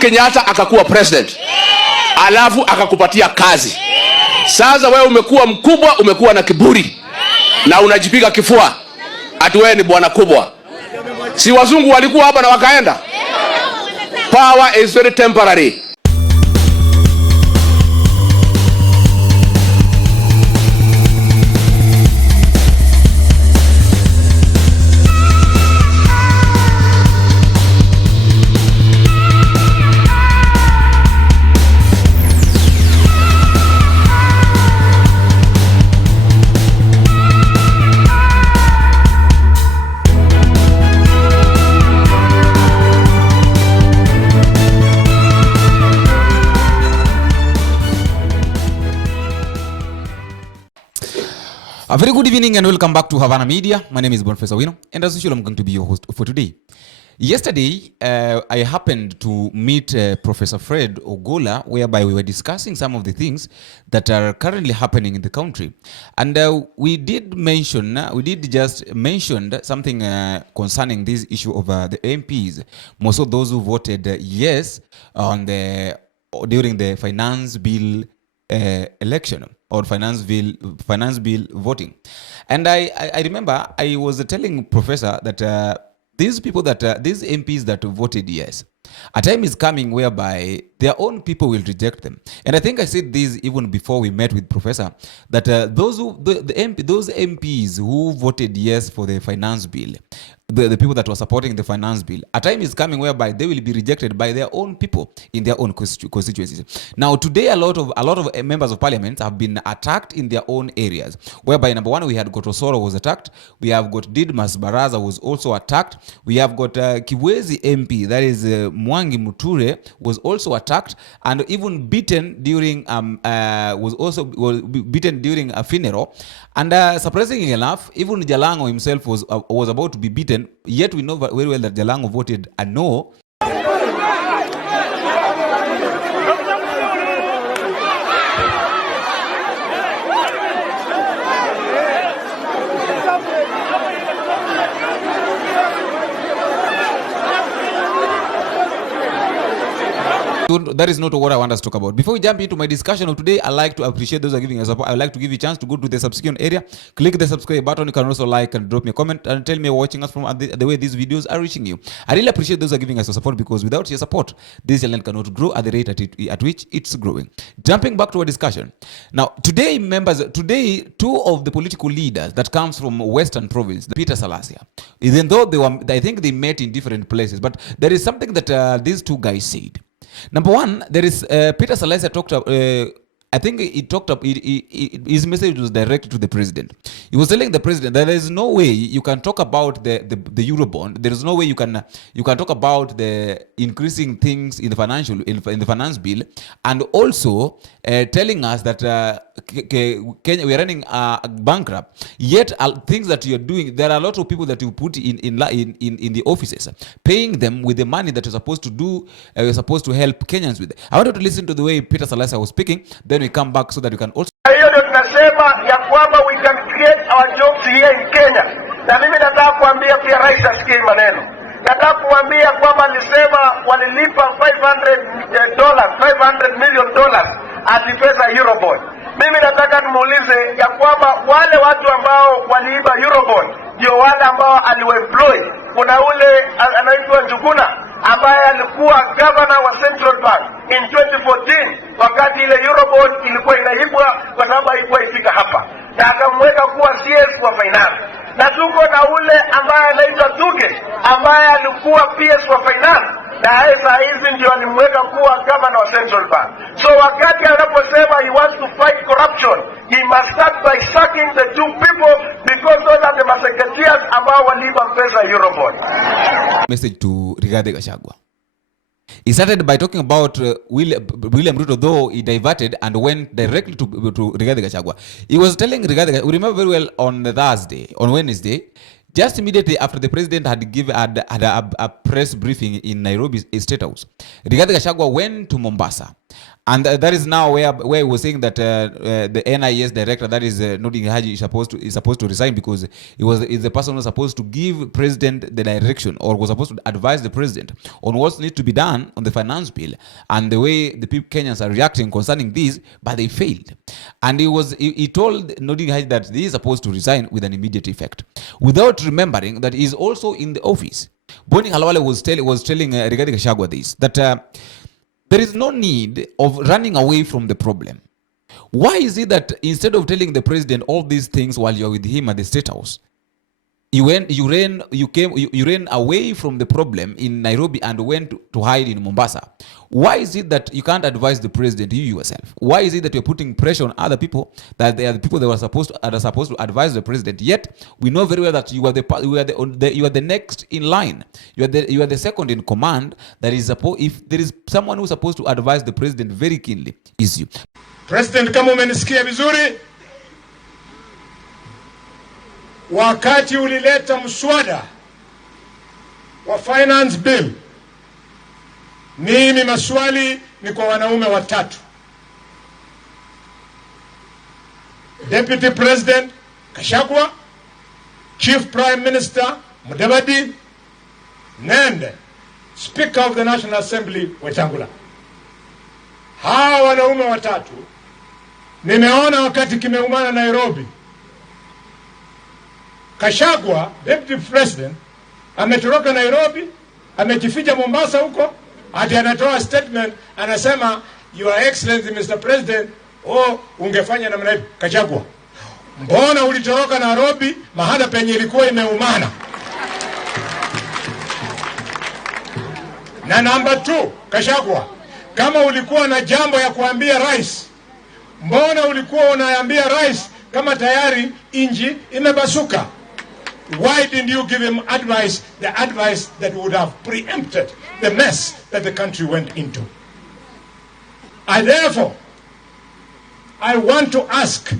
Kenyatta akakuwa president, alafu akakupatia kazi. Sasa wewe umekuwa mkubwa, umekuwa na kiburi na unajipiga kifua ati wewe ni bwana kubwa. Si wazungu walikuwa hapa na wakaenda? Power is very temporary. A very good evening and welcome back to Havana Media. My name is Professor Wino, and as usual I'm going to be your host for today. Yesterday, I happened to meet Professor Fred Ogola, whereby we were discussing some of the things that are currently happening in the country. And we did just mention something concerning this issue of the MPs, most of those who voted yes during the finance bill election or finance bill voting. And I remember I was telling Professor that these MPs that voted yes, a time is coming whereby their own people will reject them. And I think I said this even before we met with Professor, that those MPs who voted yes for the finance bill, the people that were supporting the finance bill, a time is coming whereby they will be rejected by their own people in their own constituencies. Now today a lot of members of parliament have been attacked in their own areas, whereby number one, we had got Osoro was attacked, we have got Didmus Barasa was also attacked, we have got Kiwezi MP, that is Mwangi Muture, was also attacked and even beaten during was beaten during a funeral. And surprisingly enough, even Jalango himself was about to be beaten, yet we know very well that Jalango voted a no. That is not what I want us to talk about. Before we jump into my discussion of today, I like to appreciate those who are giving us support. I would like to give you a chance to go to the subscription area, click the subscribe button. You can also like and drop me a comment and tell me you're watching us from the way these videos are reaching you. I really appreciate those who are giving us your support, because without your support, this channel cannot grow at the rate at which it's growing. Jumping back to our discussion. Now, today, two of the political leaders that comes from Western Province, Peter Salasya, even though I think they met in different places, but there is something that these two guys said. Number one, there is Peter Salasya talked up. I think his message was directed to the president. He was telling the president that there is no way you can talk about the Eurobond. There is no way you can talk about the increasing things in the finance bill, and also telling us that Kenya, we are running bankrupt. Yet things that you are doing, there are a lot of people that you put in the offices, paying them with the money that you're supposed to do. You're supposed to help Kenyans with. I wanted to listen to the way Peter Salasya was speaking. Then we come back so that we can also. Hiyo ndio tunasema ya kwamba we can create our jobs here in Kenya. Na mimi nataka kuambia pia rais asikie maneno. Nataka kuambia kwamba alisema walilipa $500 million ati pesa Eurobond. Mimi nataka nimuulize ya kwamba wale watu ambao waliiba Eurobond ndio wale ambao aliwaemploy. Kuna ule anaitwa Njuguna ambaye alikuwa governor wa Central Bank in 2014 wakati ile Eurobond ilikuwa inaibwa kwa sababu haikuwa ifika hapa, na akamweka kuwa CS wa finance. Na tuko na ule ambaye anaitwa Tuge ambaye alikuwa PS wa finance, na saa hizi ndio alimweka kuwa governor wa Central Bank. So wakati anaposema he wants to fight corruption, he must start by sacking the two people, because those are the masecretaries ambao waliiba pesa Eurobond. Message to Rigathi Gachagua. He started by talking about William Ruto, though he diverted and went directly to Rigathi Gachagua. He was telling Rigathi Gachagua, we remember very well on Wednesday, just immediately after the president had a press briefing in Nairobi State House, Rigathi Gachagua went to Mombasa And that is now where he was saying that the NIS director, that is Nordin Haji, is supposed to resign because is the person who was supposed to give president the direction, or was supposed to advise the president on what needs to be done on the finance bill and the way the people Kenyans are reacting concerning this, but they failed. And he told Nordin Haji that he is supposed to resign with an immediate effect, without remembering that he is also in the office. Boni Khalwale was telling Rigathi Gachagua this, that there is no need of running away from the problem. Why is it that instead of telling the president all these things while you're with him at the State House, you ran away from the problem in Nairobi and went to hide in Mombasa? Why is it that you can't advise the president, you yourself? Why is it that you're putting pressure on other people, that they are the people that are supposed to advise the president? Yet we know very well that you are the next in line. You are the second in command. That is, if there is someone who is supposed to advise the president very keenly, is you. President, kama umenisikia vizuri, wakati ulileta mswada wa finance bill, mimi maswali ni kwa wanaume watatu. Deputy President Gachagua, Chief Prime Minister Mudavadi, and Speaker of the National Assembly Wetangula. Hawa wanaume watatu nimeona wakati kimeumana Nairobi. Gachagua, Deputy President, ametoroka Nairobi, amejificha Mombasa huko, ati anatoa statement anasema Your Excellency Mr. President, ungefanya namna hiyo. Gachagua, mbona ulitoroka Nairobi mahali penye ilikuwa imeumana? Na number 2, Gachagua, kama ulikuwa na jambo ya kuambia rais, mbona ulikuwa unaambia rais kama tayari inji imebasuka? Why didn't you give him advice, the advice that would have preempted the mess that the country went into? Therefore, I want to ask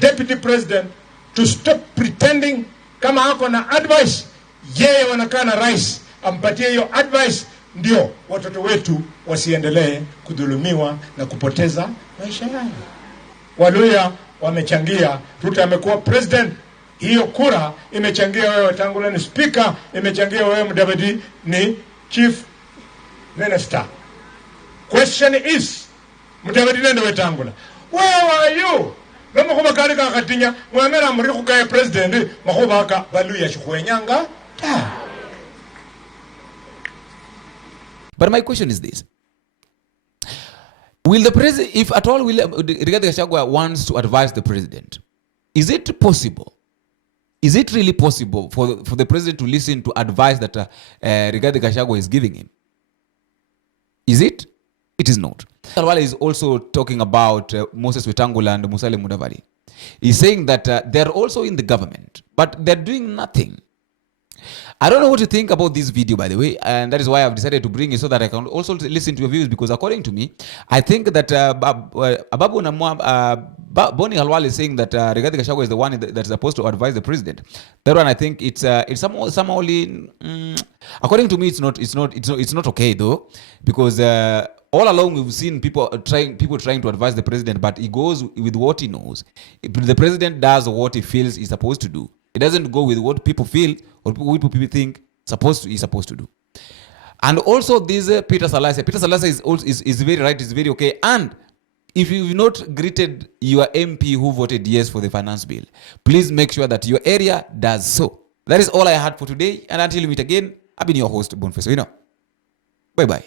Deputy President to stop pretending kama hako na advice, yeye wanakaa na rais, ampatie hiyo advice, ndio watoto wetu wasiendelee kudhulumiwa na kupoteza maisha yao. Waluya wamechangia, Ruto amekuwa president, hiyo kura imechangia wewe Wetangula ni speaker, imechangia wewe Mudavadi ni chief minister. Question is, Mudavadi nende Wetangula, where are you? Gama kuba karika katinya, mwamera muriku kaya president, makuba haka Waluya shukwenyanga. But my question is this. Will the president, if at all, Rigathi Gachagua wants to advise the president, is it possible? Is it really possible for the president to listen to advice that Rigathi Gachagua is giving him? Is it? It is not. Khalwale is also talking about Moses Wetangula and Musalia Mudavadi. He's saying that they're also in the government, but they're doing nothing. I don't know what you think about this video, by the way, and that is why I've decided to bring it so that I can also listen to your views, because according to me, I think that Boni Khalwale is saying that Rigathi Gachagua is the one that is supposed to advise the president. That one, I think it's somehow according to me, it's not okay though, because all along we've seen people trying to advise the president, but he goes with what he knows. The president does what he feels he's supposed to do. It doesn't go with what people feel or what people think he's supposed to do. And also this Peter Salasya is very right, is very okay. And if you've not greeted your MP who voted yes for the finance bill, please make sure that your area does so. That is all I had for today. And until we meet again, I've been your host, Boniface Owino. Bye-bye.